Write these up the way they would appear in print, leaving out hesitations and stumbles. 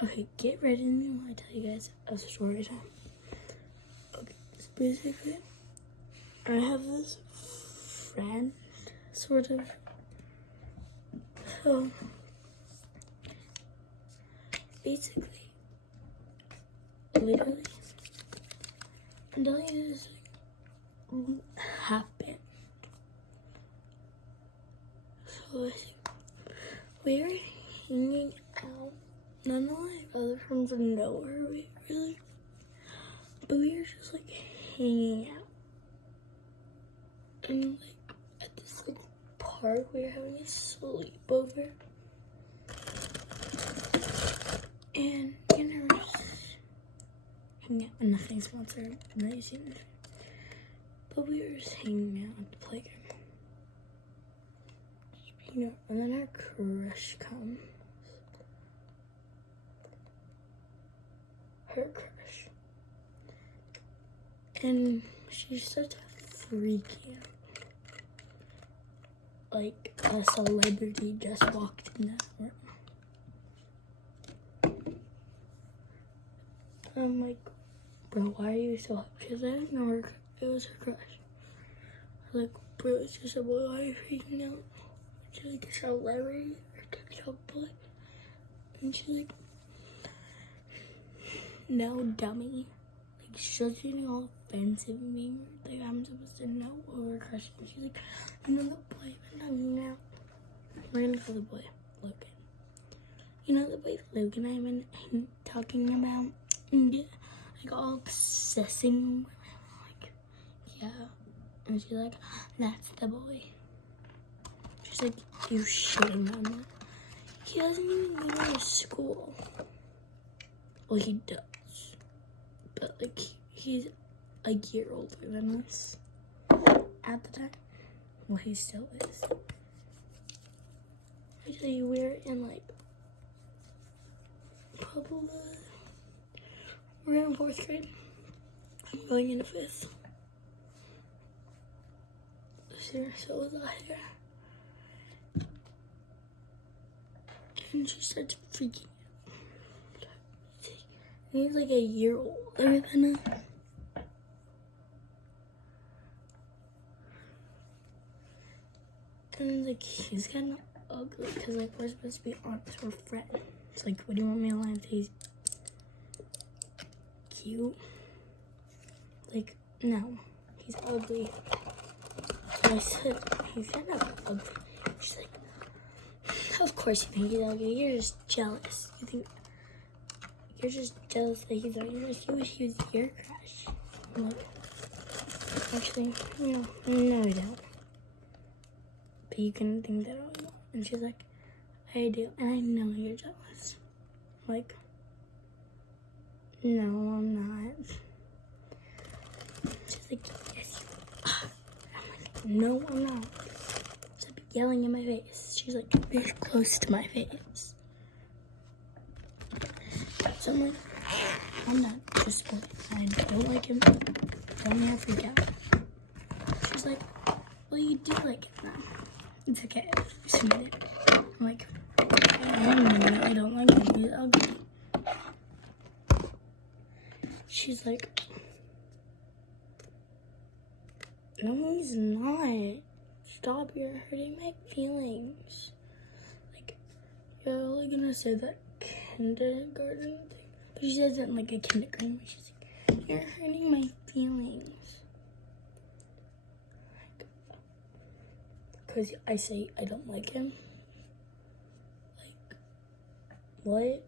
Okay, get ready with me while I tell you guys a story time. Okay, so basically, I have this friend, sort of. So, basically, literally, I'm telling you this happened. So, we were hanging out. None of my other friends know her really, but we were just like hanging out. And like at this like park, we were having a sleepover. And you know, we're just hanging out. Nothing sponsored, amazing. But we were just hanging out at the playground. You know, and then our crush comes. Her crush. And she's such a freaky out. Like a celebrity just walked in that room. I'm like, bro, why are you so happy? Because I didn't know her, it was her crush. I was like, bro, it's just a boy, why are you freaking out? She's like, a celebrity or TikTok boy. And she's like, no, dummy. Like, she's getting all offensive at me. Like, I'm supposed to know what we're crushing. She's like, you know the boy I'm talking about? We're gonna call the boy Logan. You know the boy Logan I've been talking about? And yeah, like, all obsessing over him. Like, yeah. And she's like, that's the boy. She's like, you shitting on that. He doesn't even go to school. Well, he does. But, like, he's a year older than us at the time. Well, he still is. Actually, we're in, like, probably, we're in 4th grade. I'm going into 5th. This year, so was I here. And she starts freaking out. And he's like a year older than us. And like he's kind of ugly because like we're supposed to be honest, we're friends. It's like, what do you want me to lie and say? He's cute? Like, no, he's ugly. So I said he's kind of ugly. She's like, of course you think he's ugly. You're just jealous. You're just jealous that he's ugly. You're just, you wish he was your crush. I'm like, actually, no, I don't. But you can think that all you want. And she's like, I do. And I know you're jealous. I'm like, no, I'm not. She's like, yes, you are. I'm like, no, I'm not. She's like yelling in my face. She's like, you're close to my face. So I'm like, I'm not disappointed. I don't like him. Don't have to freak out. She's like, well, you do like it now. It's okay. Just admit it. I'm like, I don't like him. He's ugly. She's like, no, he's not. Stop, you're hurting my feelings. Like, you're only gonna say that kindergarten thing. But she says it in like a kindergarten way. She's like, you're hurting my feelings. Because I say I don't like him. Like, what?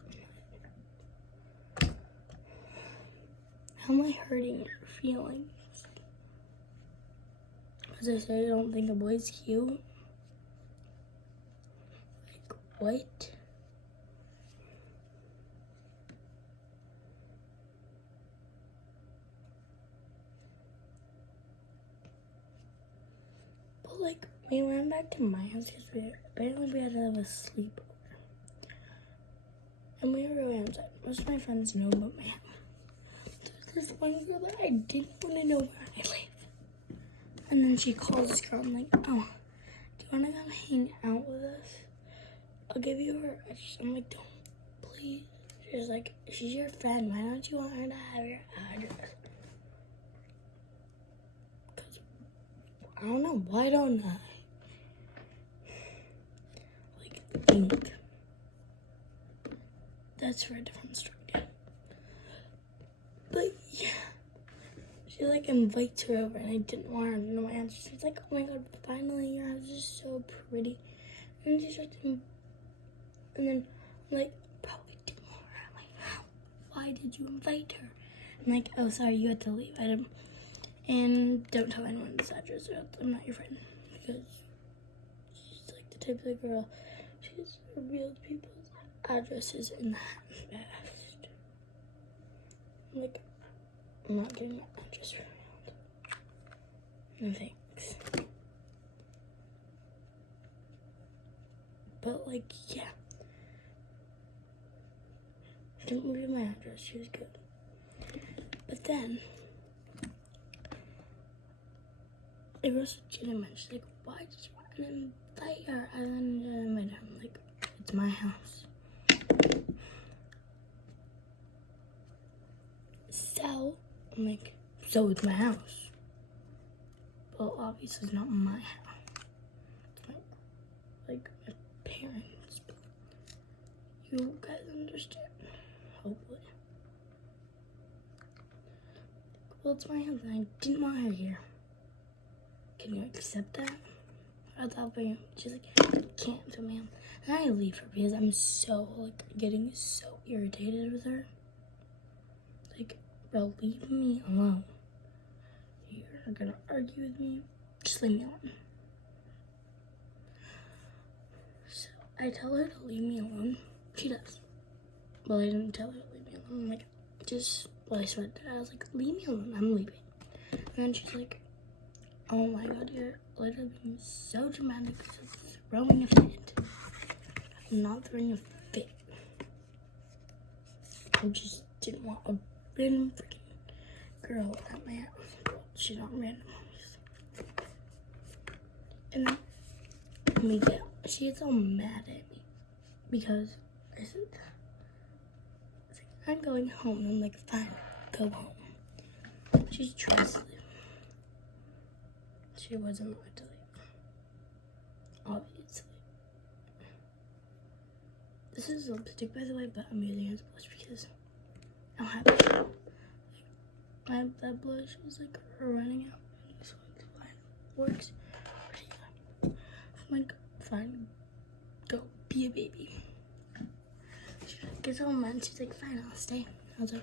How am I hurting your feelings? Because I say I don't think a boy's cute. Like, what? But like, we went back to my house because apparently we had to have a sleepover. And we were really upset. Most of my friends know about my house. There's this one girl that I didn't want to know where I live. And then she calls this girl. I'm like, oh, do you want to come hang out with us? I'll give you her address. I'm like, don't, please. She's like, she's your friend. Why don't you want her to have your address? Because, I don't know. Why don't I? Like, think. That's for a different story. But, yeah. She, like, invites her over, and I didn't want her to know my answer. She's like, oh my god, finally, your house is so pretty. And she starts to, and then, like, probably didn't want her. I'm like, how? Why did you invite her? I'm like, oh, sorry, you had to leave. I didn't, and don't tell anyone this address, or else I'm not your friend. Because she's, like, the type of girl, she's revealed people's addresses in the past. Like, I'm not getting my address revealed. No thanks. But, like, yeah. Didn't reveal my address. She was good. But then, it was legitimate. She's like, why did you want to invite her? I didn't invite her. I'm like, it's my house. So, I'm like, so it's my house. Well, obviously it's not my house. It's like my parents. But you guys understand, hopefully. Well, it's my house and I didn't want her here. Can you accept that? I thought, but she's like, I can't, so ma'am. And I leave her because I'm so, like, getting so irritated with her. Like, bro, leave me alone. You're gonna argue with me? Just leave me alone. So I tell her to leave me alone. She does. Well, I didn't tell her to leave me alone. I'm like, I said that. I was like, leave me alone. I'm leaving. And then she's like, oh my god, you're literally being so dramatic. Just throwing a fit. I'm not throwing a fit. I just didn't want a random freaking girl at my house. Well, she's not random. And then she gets all mad at me because I said, I'm going home. And I'm like, fine, go home. She tries to leave. She wasn't allowed to leave. Obviously. This is lipstick, by the way, but I'm using it as blush because I don't have it. That blush is like running out. This one's fine. Works. I'm like, fine. Go be a baby. She gets all mad. She's like, fine, I'll stay. I was like,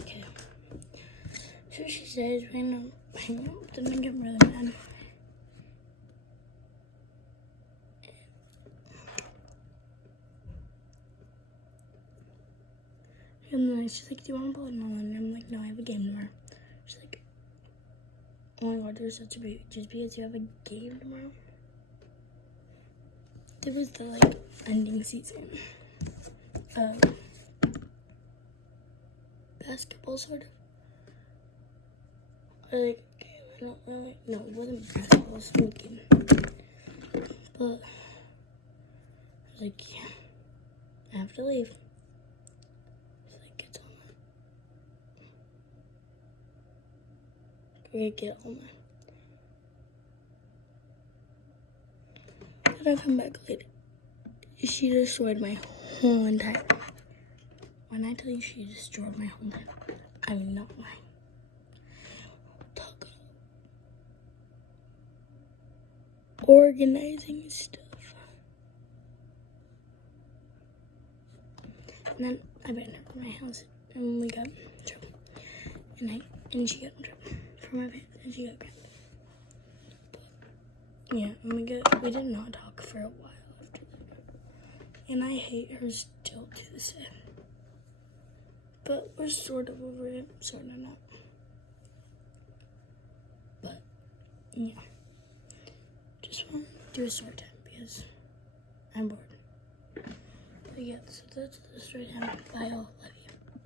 okay. So she says, hang out. Then I get really mad. And then she's like, do you want to play no? And I'm like, no, I have a game tomorrow. She's like, oh my god, you're such a baby. Just because you have a game tomorrow? It was the, like, ending season of basketball, sort of. Or, like, no, it wasn't basketball, it was smoking. But I was like, yeah, I have to leave. She's like, it's all mine. We're gonna get all mine. Then I come back later. She destroyed my whole entire life. When I tell you she destroyed my whole life, I'm not lying. Talk about organizing stuff. And then I went over to my house and we got in trouble. And she got in trouble for my parents and she got grounded. Yeah, and we did not talk for a while after that. And I hate her still to this day. But we're sort of over it, sort of not. But, yeah. Just want to do a story time because I'm bored. But yeah, so that's the story time. Bye all. Love you.